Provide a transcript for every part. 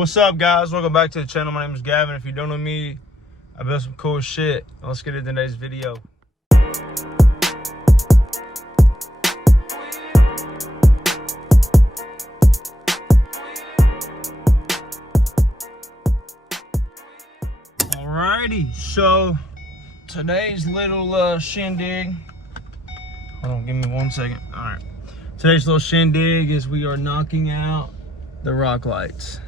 What's up, guys? Welcome back to the channel. My name is Gavin. If you don't know me, I built some cool shit. Let's get into today's video. Alrighty, so today's little shindig. Hold on, give me 1 second. All right, today's little shindig is we are knocking out the rock lights.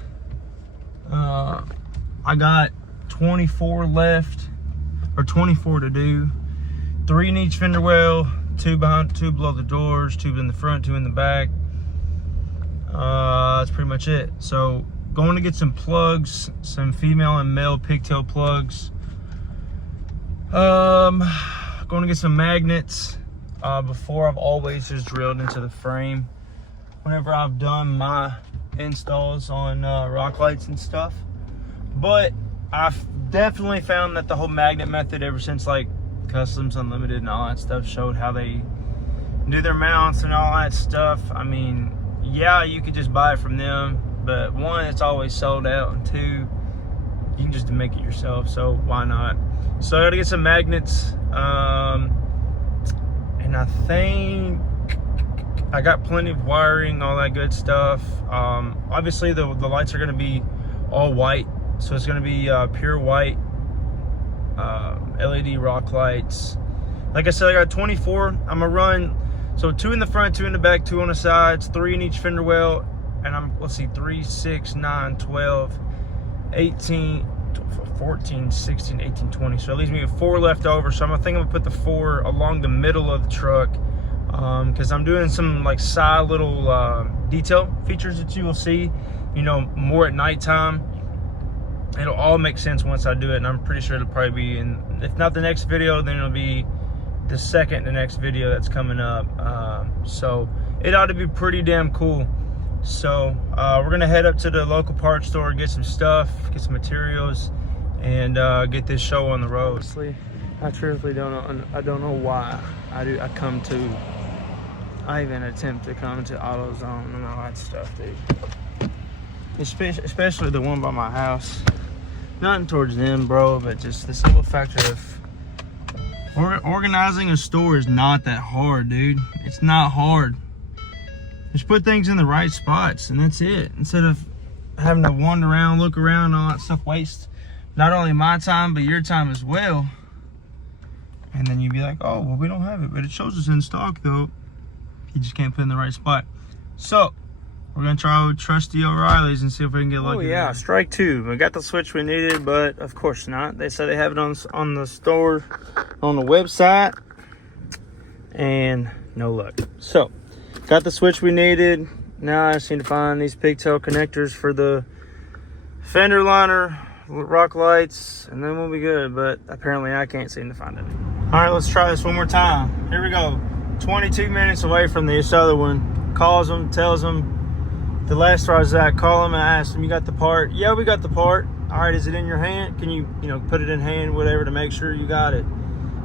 I got 24 left, or 24 to do. 3 in each fender well, 2 behind, 2 below the doors, 2 in the front, 2 in the back. That's pretty much it. So going to get some plugs, some female and male pigtail plugs. Going to get some magnets. Before, I've always just drilled into the frame whenever I've done my installs on rock lights and stuff. But I've definitely found that the whole magnet method, ever since like Customs Unlimited and all that stuff showed how they do their mounts and all that stuff. I mean, yeah, you could just buy it from them, but 1, it's always sold out, and 2, you can just make it yourself, so why not? So I gotta get some magnets, and I think I got plenty of wiring, all that good stuff. Obviously the lights are gonna be all white, so it's gonna be pure white LED rock lights. Like I said, I got 24. I'm gonna run, so 2 in the front, 2 in the back, 2 on the sides, 3 in each fender well, and let's see, 3, 6, 9, 12, 18, 14, 16, 18, 20. So it leaves me with 4 left over. So I'm gonna put the 4 along the middle of the truck, because I'm doing some like side little detail features that you will see, you know, more at nighttime. It'll all make sense once I do it, and I'm pretty sure it'll probably be in, if not the next video, then it'll be the second to next video that's coming up. So it ought to be pretty damn cool. So we're gonna head up to the local parts store, get some stuff, get some materials, and get this show on the road. Honestly, I truthfully don't know. I don't know why I even attempt to come to AutoZone and all that stuff, dude. Especially the one by my house. Nothing towards them, bro, but just the simple factor of organizing a store is not that hard, dude. It's not hard. Just put things in the right spots, and that's it. Instead of having to wander around, look around, all that stuff, waste not only my time, but your time as well. And then you'd be like, oh, well, we don't have it, but it shows us in stock, though. You just can't put it in the right spot. So we're gonna try with trusty O'Reilly's and see if we can get lucky. Oh yeah, strike 2. We got the switch we needed, but of course not. They said they have it on the store, on the website, and no luck. So got the switch we needed. Now I just need to find these pigtail connectors for the fender liner, rock lights, and then we'll be good. But apparently I can't seem to find it. All right, let's try this one more time. Here we go. 22 minutes away from this other one. Calls them, tells them the last where I was at, call them and ask them, you got the part? Yeah, we got the part. All right, is it in your hand? Can you put it in hand, whatever, to make sure you got it?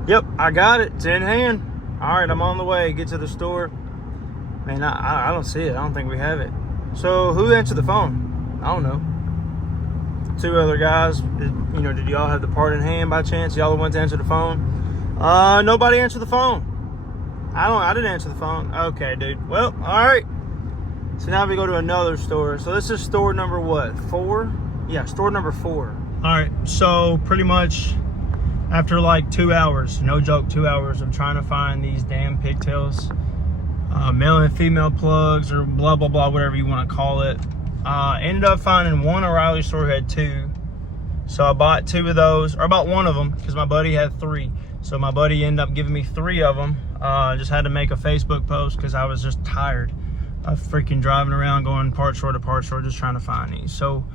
Yep, I got it. It's in hand. All right, I'm on the way. Get to the store. Man, I don't see it. I don't think we have it. So who answered the phone? I don't know. 2 other guys. Did y'all have the part in hand by chance? Y'all the ones to answer the phone? Nobody answered the phone. I didn't answer the phone. Okay, dude. Well, all right. So now we go to another store. So this is store number what? 4? Yeah, store number 4. All right. So pretty much after like 2 hours, no joke, 2 hours of trying to find these damn pigtails, male and female plugs, or blah blah blah, whatever you want to call it. Ended up finding one O'Reilly store had 2, so I bought 2 of those, or I bought 1 of them because my buddy had 3. So my buddy ended up giving me 3 of them. Just had to make a Facebook post because I was just tired of freaking driving around, going part store to part store, just trying to find these. So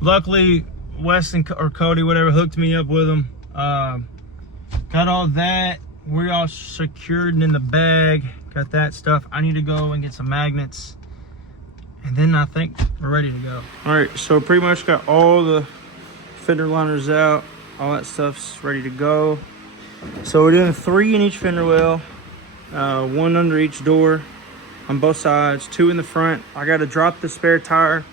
luckily Weston or Cody, whatever, hooked me up with them. Got all that. We're all secured and in the bag. Got that stuff. I need to go and get some magnets, and then I think we're ready to go. All right, so pretty much got all the fender liners out. All that stuff's ready to go. So we're doing 3 in each fender well, 1 under each door on both sides, 2 in the front. I got to drop the spare tire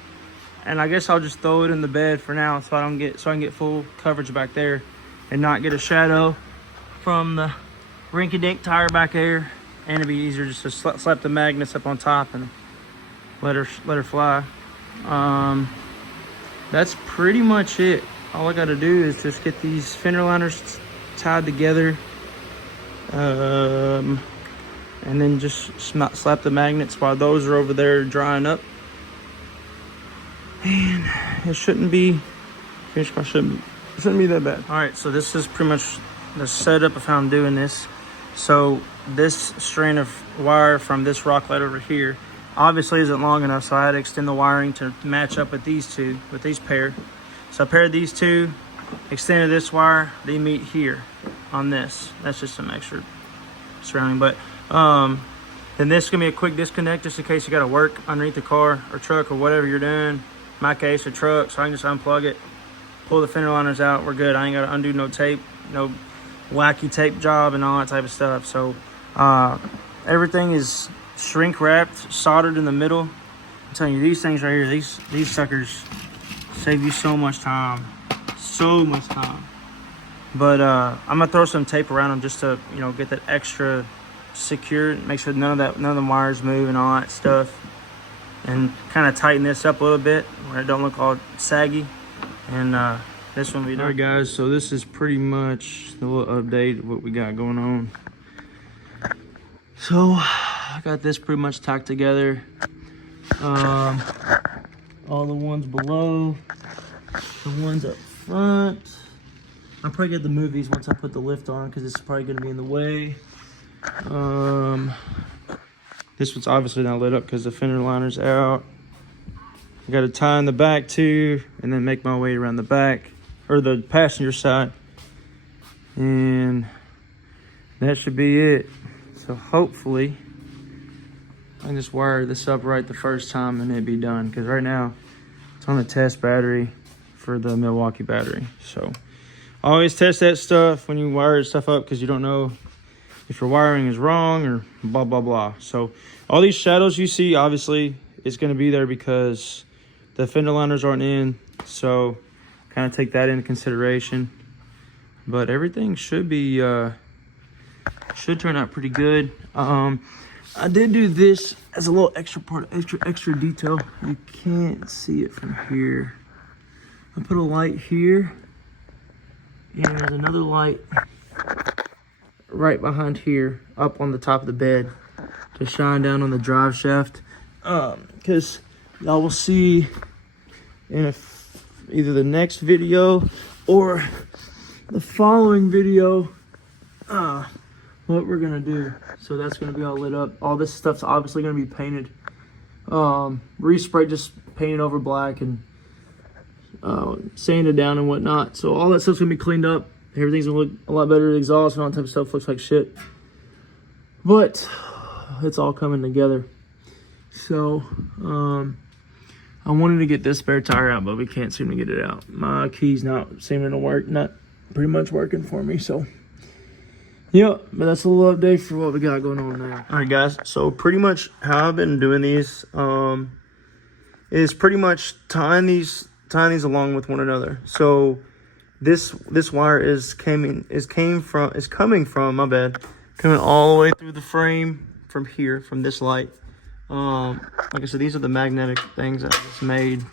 And I guess I'll just throw it in the bed for now so I can get full coverage back there and not get a shadow from the rinky-dink tire back there. And it'd be easier just to slap the magnets up on top and let her fly. That's pretty much it. All I gotta do is just get these fender liners tied together, and then just slap the magnets while those are over there drying up. And it shouldn't be that bad. All right, so this is pretty much the setup of how I'm doing this. So this strand of wire from this rock light over here obviously isn't long enough, so I had to extend the wiring to match up with these two, with these pair. So I paired these two, extended this wire, they meet here on this. That's just some extra surrounding, but then this is gonna be a quick disconnect just in case you gotta work underneath the car or truck or whatever you're doing. In my case, a truck, so I can just unplug it, pull the fender liners out, we're good. I ain't gotta undo no tape, no wacky tape job and all that type of stuff. So everything is shrink wrapped, soldered in the middle. I'm telling you, these things right here, these suckers save you so much time, but I'm gonna throw some tape around them just to, you know, get that extra secure, make sure none of the wires move and all that stuff, and kind of tighten this up a little bit where it don't look all saggy. And this one will be done. All right, guys, so this is pretty much the little update of what we got going on. So I got this pretty much tacked together. All the ones below, the ones up front. I'm probably gonna have to move these once I put the lift on because this is probably gonna be in the way. This one's obviously not lit up because the fender liner's out. I got to tie in the back too, and then make my way around the back or the passenger side, and that should be it. So hopefully I can just wire this up right the first time and it'd be done, because right now it's on the test battery for the Milwaukee battery. So always test that stuff when you wire stuff up, because you don't know if your wiring is wrong or blah blah blah. So all these shadows you see, obviously it's going to be there because the fender liners aren't in, so kind of take that into consideration. But everything should be should turn out pretty good. I did do this as a little extra part, extra detail. You can't see it from here. I put a light here, and there's another light right behind here, up on the top of the bed, to shine down on the drive shaft. Because y'all will see in either the next video or the following video what we're gonna do. So that's gonna be all lit up. All this stuff's obviously gonna be painted, respray, just painted over black and sanded down and whatnot. So all that stuff's gonna be cleaned up. Everything's gonna look a lot better. The exhaust and all that type of stuff looks like shit, but it's all coming together. So I wanted to get this spare tire out, but we can't seem to get it out. My key's not seeming to work, not pretty much working for me. So yeah, but that's a little update for what we got going on now. All right, guys, so pretty much how I've been doing these is pretty much tying these along with one another. So this wire is coming from my bed, coming all the way through the frame from here, from this light. Like I said, these are the magnetic things that I just made,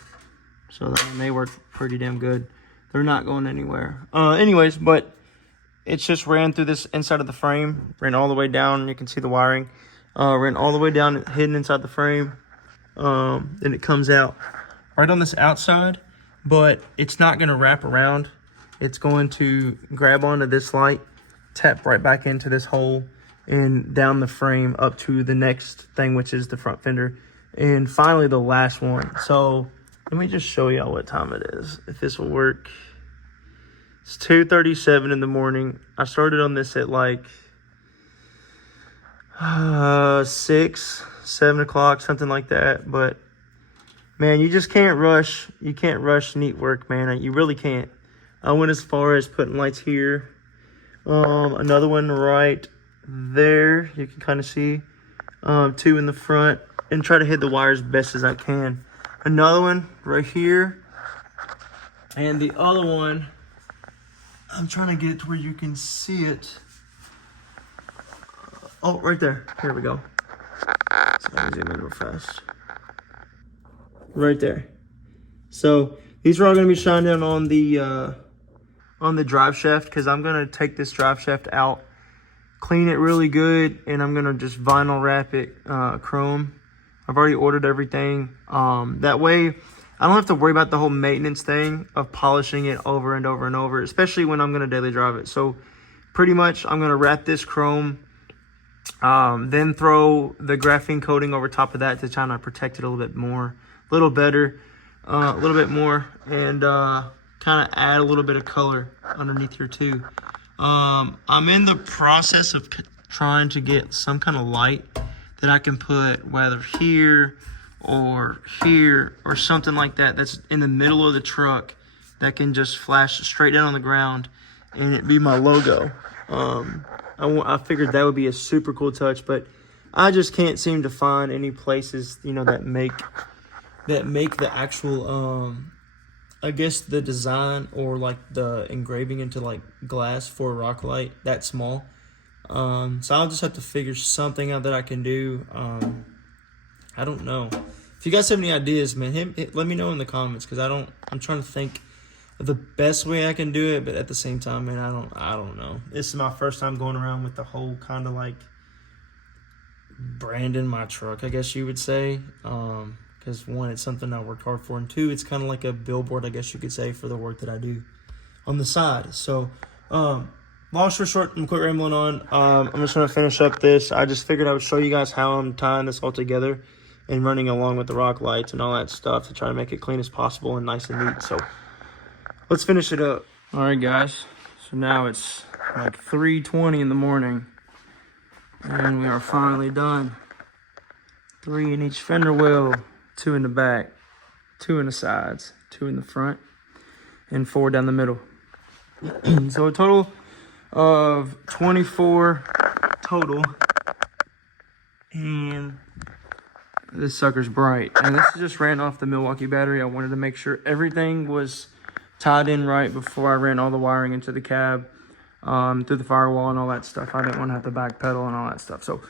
so they work pretty damn good. They're not going anywhere. Anyways, but it's just ran through this inside of the frame, ran all the way down. You can see the wiring. Ran all the way down, hidden inside the frame. Then it comes out right on this outside, but it's not going to wrap around. It's going to grab onto this light, tap right back into this hole, and down the frame up to the next thing, which is the front fender, and finally the last one. So let me just show y'all what time it is, if this will work. It's 2:37 in the morning. I started on this at like 6, 7 o'clock, something like that. But man, you just can't rush. You can't rush neat work, man. You really can't. I went as far as putting lights here, another one right there, you can kind of see, 2 in the front, and try to hit the wires best as I can. another one right here. And the other one, I'm trying to get it to where you can see it. Oh, right there. Here we go. So let me zoom in real fast. Right there. So these are all going to be shined down on the drive shaft, because I'm going to take this drive shaft out, clean it really good, and I'm going to just vinyl wrap it chrome. I've already ordered everything. That way I don't have to worry about the whole maintenance thing of polishing it over and over and over, especially when I'm going to daily drive it. So pretty much I'm going to wrap this chrome, then throw the graphene coating over top of that to try to protect it a little bit more, a little better, a little bit more, and kind of add a little bit of color underneath here too. I'm in the process of trying to get some kind of light that I can put whether here or something like that, that's in the middle of the truck, that can just flash straight down on the ground and it be my logo. I figured that would be a super cool touch, but I just can't seem to find any places, you know, that make the actual I guess the design or like the engraving into like glass for a rock light that small. So I'll just have to figure something out that I can do. I don't know. If you guys have any ideas, man, let me know in the comments, because I'm trying to think of the best way I can do it, but at the same time, man, I don't know. This is my first time going around with the whole kind of like branding my truck, I guess you would say. Because one, it's something I worked hard for, and two, it's kind of like a billboard, I guess you could say, for the work that I do on the side. So, long story short, I'm quit rambling on. I'm just going to finish up this. I just figured I would show you guys how I'm tying this all together and running along with the rock lights and all that stuff to try to make it clean as possible and nice and neat. So let's finish it up. All right, guys. So now it's like 3:20 in the morning, and we are finally done. 3 in each fender well, 2 in the back, 2 in the sides, 2 in the front, and 4 down the middle. So a total of 24 total, and this sucker's bright. And this just ran off the Milwaukee battery. I wanted to make sure everything was tied in right before I ran all the wiring into the cab, through the firewall and all that stuff. I didn't want to have to backpedal and all that stuff. So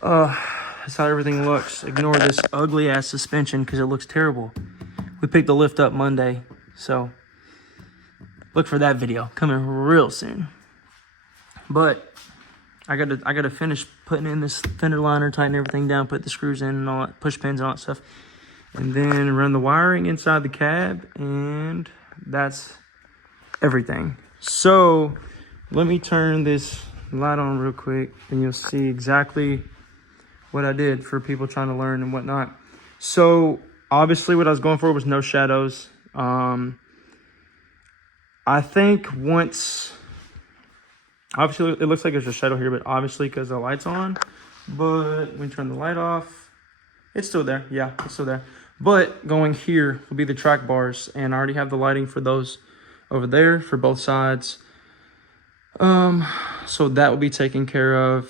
that's how everything looks. Ignore this ugly ass suspension because it looks terrible. We picked the lift up Monday, so look for that video coming real soon. But I gotta finish putting in this fender liner, tighten everything down, put the screws in and all that, push pins and all that stuff, and then run the wiring inside the cab, and that's everything. So let me turn this light on real quick, and you'll see exactly what I did for people trying to learn and whatnot. So obviously what I was going for was no shadows. I think once, obviously it looks like there's a shadow here, but obviously because the light's on, but when you turn the light off, it's still there. Yeah, it's still there. But going here will be the track bars, and I already have the lighting for those over there for both sides. So that will be taken care of.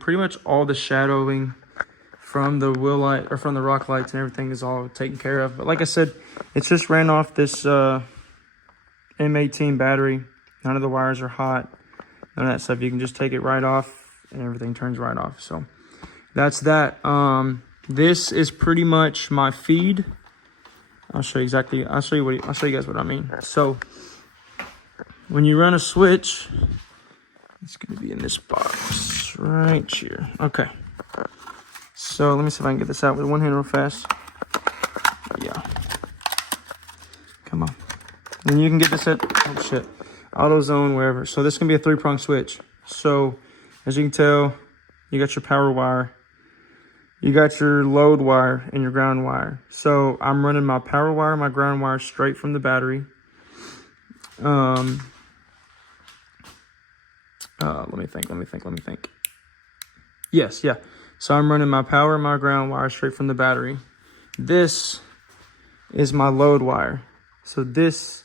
Pretty much all the shadowing from the wheel light or from the rock lights and everything is all taken care of. But like I said, it's just ran off this M18 battery. None of the wires are hot, none of that stuff. You can just take it right off and everything turns right off. So that's that. This is pretty much my feed. I'll show you exactly. I'll show you guys what I mean. So when you run a switch, it's going to be in this box right here. Okay. So let me see if I can get this out with one hand real fast. Yeah. Come on. Then you can get this at, oh shit, AutoZone, wherever. So this is going to be a 3-prong switch. So as you can tell, you got your power wire, you got your load wire, and your ground wire. So I'm running my power wire, my ground wire straight from the battery. Let me think. Yes, yeah. So I'm running my power and my ground wire straight from the battery. This is my load wire. So this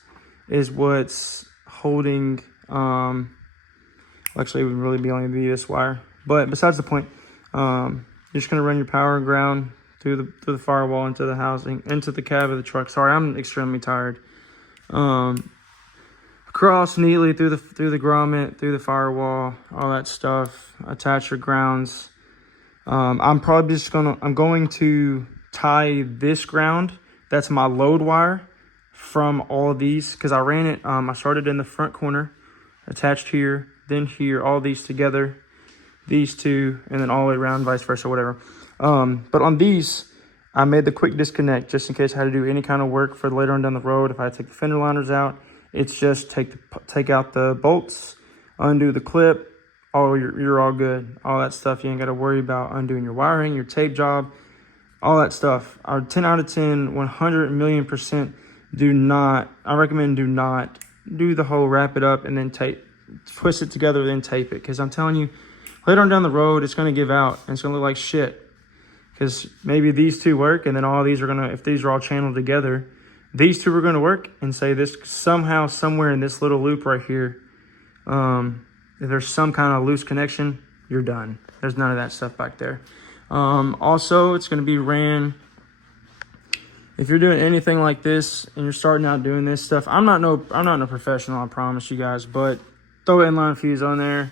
is what's holding, actually it would really be only be this wire. But besides the point, you're just gonna run your power and ground through the firewall into the housing, into the cab of the truck. Sorry, I'm extremely tired. Cross neatly through the grommet, through the firewall, all that stuff. Attach your grounds. I'm going to tie this ground. That's my load wire from all of these, because I ran it. I started in the front corner, attached here, then here, all these together, these two, and then all the way around, vice versa, whatever. But on these, I made the quick disconnect just in case I had to do any kind of work for later on down the road. If I had to take the fender liners out, it's just take out the bolts, undo the clip. Oh, you're all good. All that stuff, you ain't got to worry about undoing your wiring, your tape job, all that stuff. Our 10 out of 10, 100 million%. I recommend do not do the whole wrap it up and then twist it together, then tape it. Because I'm telling you, later on down the road, it's going to give out and it's going to look like shit. Because maybe these two work, and then all these are going to, if these are all channeled together, these two are going to work, and say this somehow, somewhere in this little loop right here, if there's some kind of loose connection, you're done. There's none of that stuff back there. Also, it's going to be ran, if you're doing anything like this and you're starting out doing this stuff, I'm not no professional, I promise you guys, but throw an inline fuse on there.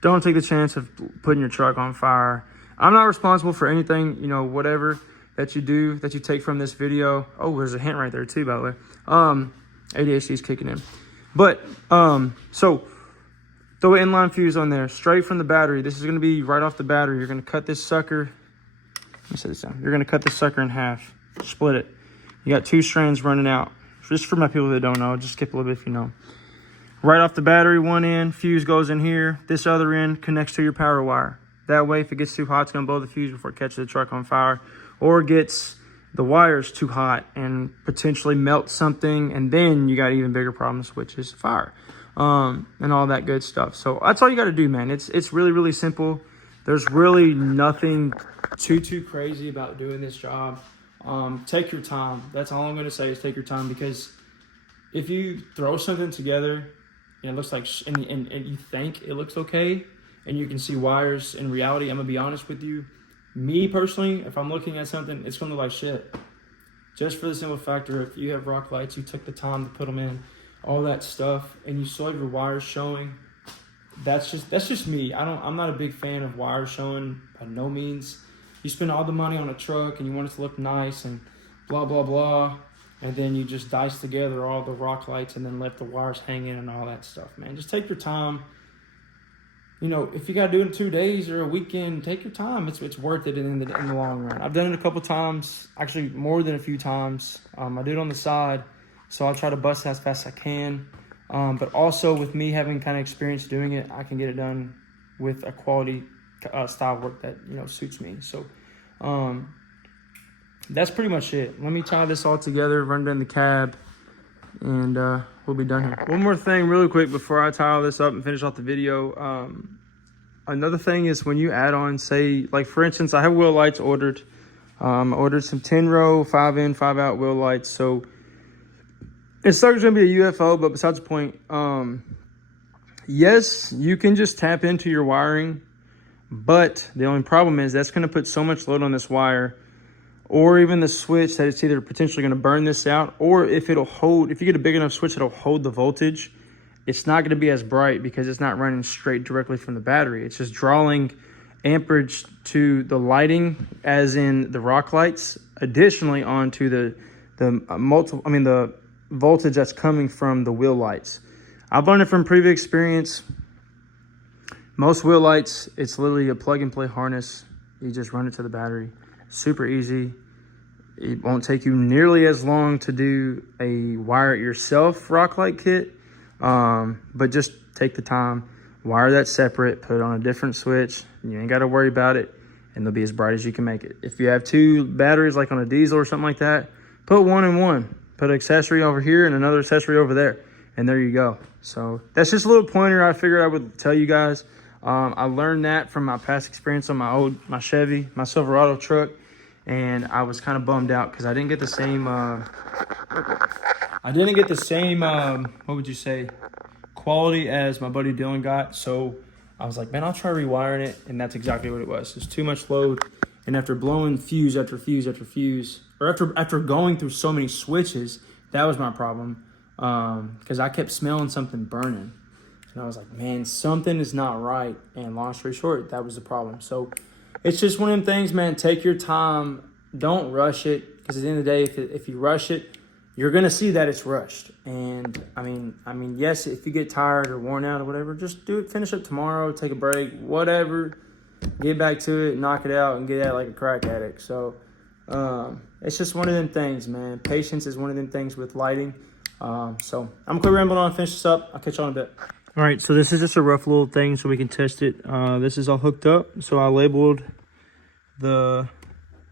Don't take the chance of putting your truck on fire. I'm not responsible for anything, whatever that you do, that you take from this video. Oh, there's a hint right there too, by the way. ADHD is kicking in. But, so throw an inline fuse on there, straight from the battery. This is going to be right off the battery. You're going to cut this sucker. Let me set this down. You're going to cut this sucker in half, split it. You got 2 strands running out. Just for my people that don't know, just skip a little bit if you know. Right off the battery, one end, fuse goes in here. This other end connects to your power wire. That way, if it gets too hot, it's going to blow the fuse before it catches the truck on fire. Or gets the wires too hot and potentially melt something. And then you got even bigger problems, which is fire. And all that good stuff. So that's all you got to do, man. It's really, really simple. There's really nothing too crazy about doing this job. Take your time. That's all I'm going to say is take your time. Because if you throw something together and it looks like, and you think it looks okay, and you can see wires, in reality, I'm going to be honest with you, me personally, if I'm looking at something, it's going to look like shit. Just for the simple factor, if you have rock lights, you took the time to put them in, all that stuff, and you still have your wires showing, that's just me. I'm not a big fan of wires showing, by no means. You spend all the money on a truck, and you want it to look nice, and blah, blah, blah, and then you just dice together all the rock lights and then let the wires hang in and all that stuff, man. Just take your time. If you got to do it in 2 days or a weekend, take your time. It's worth it in the long run. I've done it a couple times, actually more than a few times. I do it on the side, so I'll try to bust it as fast as I can. But also with me having kind of experience doing it, I can get it done with a quality style work that, suits me. So that's pretty much it. Let me tie this all together, run it in the cab, and we'll be done here. One more thing really quick before I tie all this up and finish off the video. Another thing is when you add on, say, like for instance, I have wheel lights ordered. I ordered some 10-row, 5-in, 5-out wheel lights. So it's going to be a UFO, but besides the point, yes, you can just tap into your wiring, but the only problem is that's going to put so much load on this wire, or even the switch, that it's either potentially going to burn this out, or if you get a big enough switch, it'll hold the voltage. It's not going to be as bright because it's not running straight directly from the battery. It's just drawing amperage to the lighting, as in the rock lights, additionally onto the voltage that's coming from the wheel lights. I've learned it from previous experience. Most wheel lights, it's literally a plug and play harness. You just run it to the battery. Super easy. It won't take you nearly as long to do a wire it yourself rock light kit, but just take the time, wire that separate, put it on a different switch. You ain't got to worry about it, and they'll be as bright as you can make it. If you have 2 batteries like on a diesel or something like that, put 1 in 1. Put an accessory over here and another accessory over there, and there you go. So that's just a little pointer I figured I would tell you guys. I learned that from my past experience on my Chevy, my Silverado truck, and I was kind of bummed out because I didn't get the same what would you say, quality as my buddy Dylan got. So I was like, man, I'll try rewiring it, and that's exactly what it was. There's too much load, And after blowing fuse after fuse after fuse, or after going through so many switches, that was my problem. Because I kept smelling something burning. And I was like, man, something is not right. And long story short, that was the problem. So it's just one of them things, man. Take your time. Don't rush it. Because at the end of the day, if you rush it, you're going to see that it's rushed. And I mean, yes, if you get tired or worn out or whatever, just do it. Finish up tomorrow, take a break, whatever. Get back to it, knock it out, and get at it like a crack addict. So it's just one of them things, man. Patience is one of them things with lighting. So I'm going to quit rambling on and finish this up. I'll catch you on in a bit. All right, so this is just a rough little thing so we can test it. This is all hooked up. So I labeled the,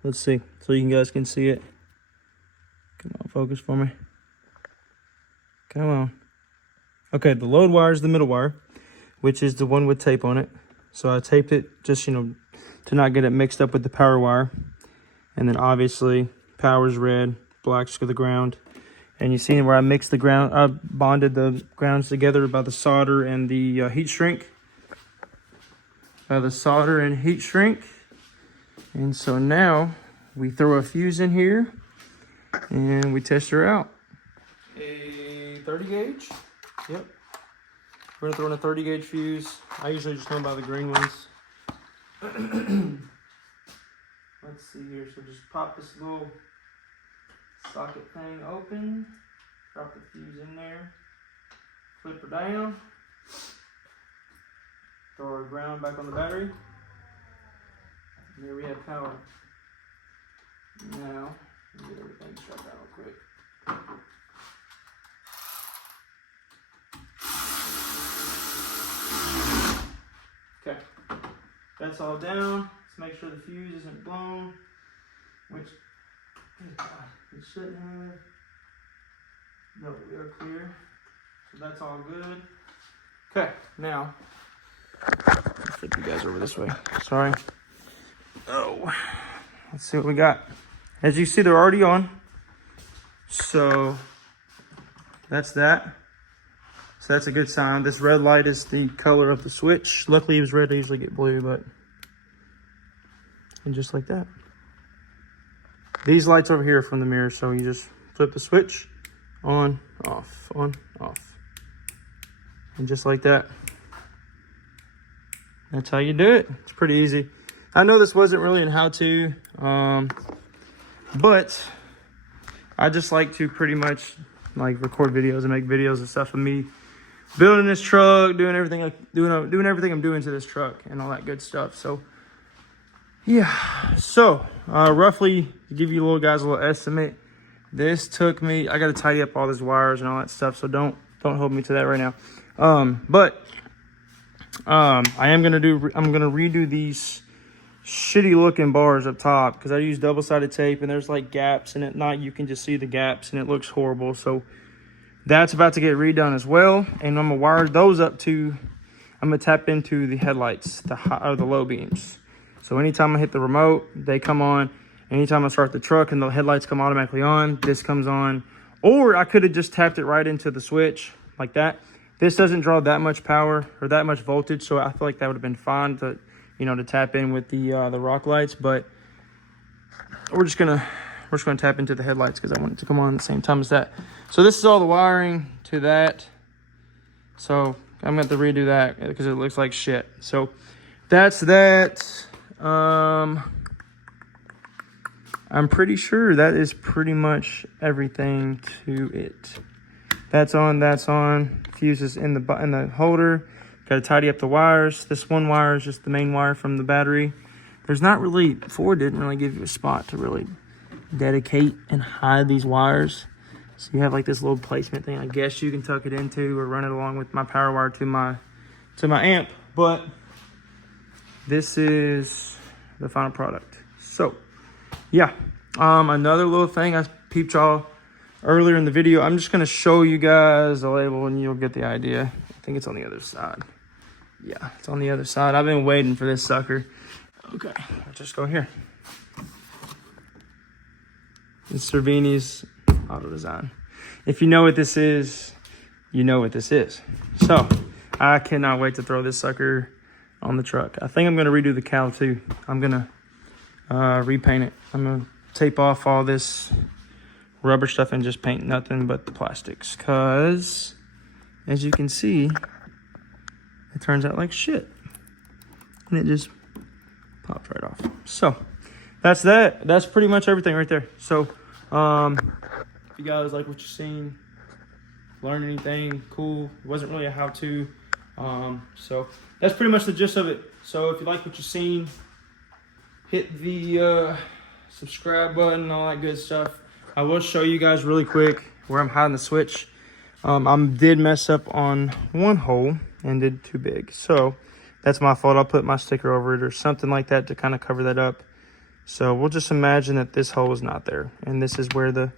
let's see, so you guys can see it. Come on, focus for me. Come on. Okay, the load wire is the middle wire, which is the one with tape on it. So I taped it just, you know, to not get it mixed up with the power wire. And then obviously power's red, black's to the ground. And you see where I mixed the ground, I bonded the grounds together by the solder and the heat shrink. By the solder and heat shrink. And so now we throw a fuse in here and we test her out. A 30 gauge. Yep. We're gonna throw in a 30 gauge fuse. I usually just know by the green ones. Let's see here. So just pop this little socket thing open. Drop the fuse in there. Flip her down. Throw our ground back on the battery. And here we have power. Now, let me get everything shut down real quick. Okay, that's all down. Let's make sure the fuse isn't blown, which, good God, it shouldn't have. No, we are clear. So that's all good. Okay, now, let's flip you guys over this way. Sorry. Oh, let's see what we got. As you see, they're already on. So that's that. So that's a good sign. This red light is the color of the switch. Luckily it was red. I usually get blue, but, and just like that. These lights over here are from the mirror. So you just flip the switch on, off, and just like that. That's how you do it. It's pretty easy. I know this wasn't really an how-to, but I just like to pretty much like record videos and make videos and stuff of me building this truck, doing everything I'm doing to this truck and all that good stuff. So yeah, so roughly to give you little guys a little estimate, this took me, I got to tidy up all these wires and all that stuff, so don't hold me to that right now. But I'm gonna redo these shitty looking bars up top because I use double-sided tape and there's like gaps in it. Not you can just see the gaps and it looks horrible. So that's about to get redone as well. And I'm gonna wire those up to, I'm gonna tap into the headlights, the low beams. So anytime I hit the remote, they come on. Anytime I start the truck and the headlights come automatically on, this comes on. Or I could have just tapped it right into the switch like that. This doesn't draw that much power or that much voltage, so I feel like that would have been fine to, you know, to tap in with the rock lights. But we're just gonna tap into the headlights because I want it to come on at the same time as that. So this is all the wiring to that. So I'm gonna have to redo that because it looks like shit. So that's that. I'm pretty sure that is pretty much everything to it. That's on. Fuse is in the holder. Got to tidy up the wires. This one wire is just the main wire from the battery. There's not really, Ford didn't really give you a spot to really dedicate and hide these wires. So you have like this little placement thing. I guess you can tuck it into or run it along with my power wire to my amp. But this is the final product. So yeah, another little thing I peeped y'all earlier in the video. I'm just gonna show you guys the label and you'll get the idea. I think it's on the other side. Yeah, it's on the other side. I've been waiting for this sucker. Okay, I'll just go here. It's Cervini's Auto Design. If you know what this is, you know what this is. So I cannot wait to throw this sucker on the truck. I think I'm gonna redo the cowl too. I'm gonna repaint it. I'm gonna tape off all this rubber stuff and just paint nothing but the plastics, because as you can see, it turns out like shit and it just pops right off. So that's that. That's pretty much everything right there. So if you guys like what you've seen, learn anything cool, it wasn't really a how-to, so that's pretty much the gist of it. So if you like what you've seen, hit the subscribe button and all that good stuff. I will show you guys really quick where I'm hiding the switch. I did mess up on one hole and did too big, so that's my fault. I'll put my sticker over it or something like that to kind of cover that up. So we'll just imagine that this hole is not there, and this is where the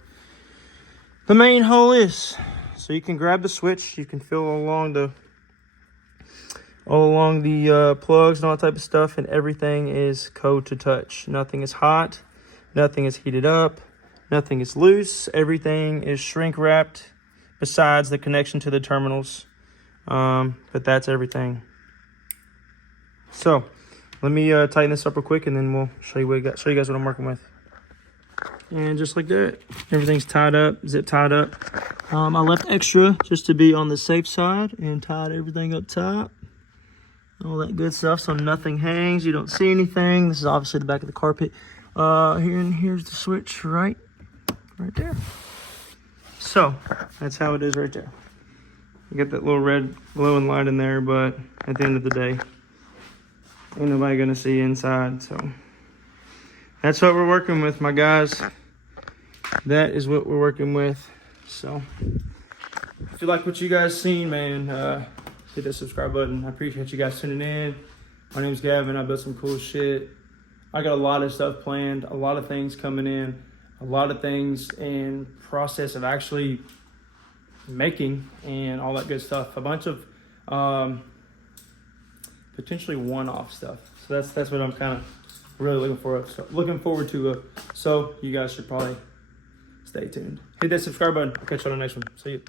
main hole is. So you can grab the switch, you can feel all along the plugs and all that type of stuff, and everything is cold to touch. Nothing is hot, nothing is heated up, nothing is loose. Everything is shrink wrapped besides the connection to the terminals. But that's everything. So let me tighten this up real quick, and then we'll show you guys what I'm working with. And just like that, everything's tied up, zip tied up. I left extra just to be on the safe side and tied everything up top. All that good stuff, so nothing hangs, you don't see anything. This is obviously the back of the carpet. Here's the switch right there. So that's how it is right there. You got that little red glowing light in there, but at the end of the day, ain't nobody gonna see inside. So that's what we're working with, my guys. That is what we're working with. So if you like what you guys seen, man, hit that subscribe button. I appreciate you guys tuning in. My name's Gavin. I built some cool shit. I got a lot of stuff planned, a lot of things coming in, a lot of things in process of actually making and all that good stuff. A bunch of potentially one-off stuff. So that's what I'm kind of really looking forward to. So you guys should probably stay tuned. Hit that subscribe button. I'll catch you on the next one. See you.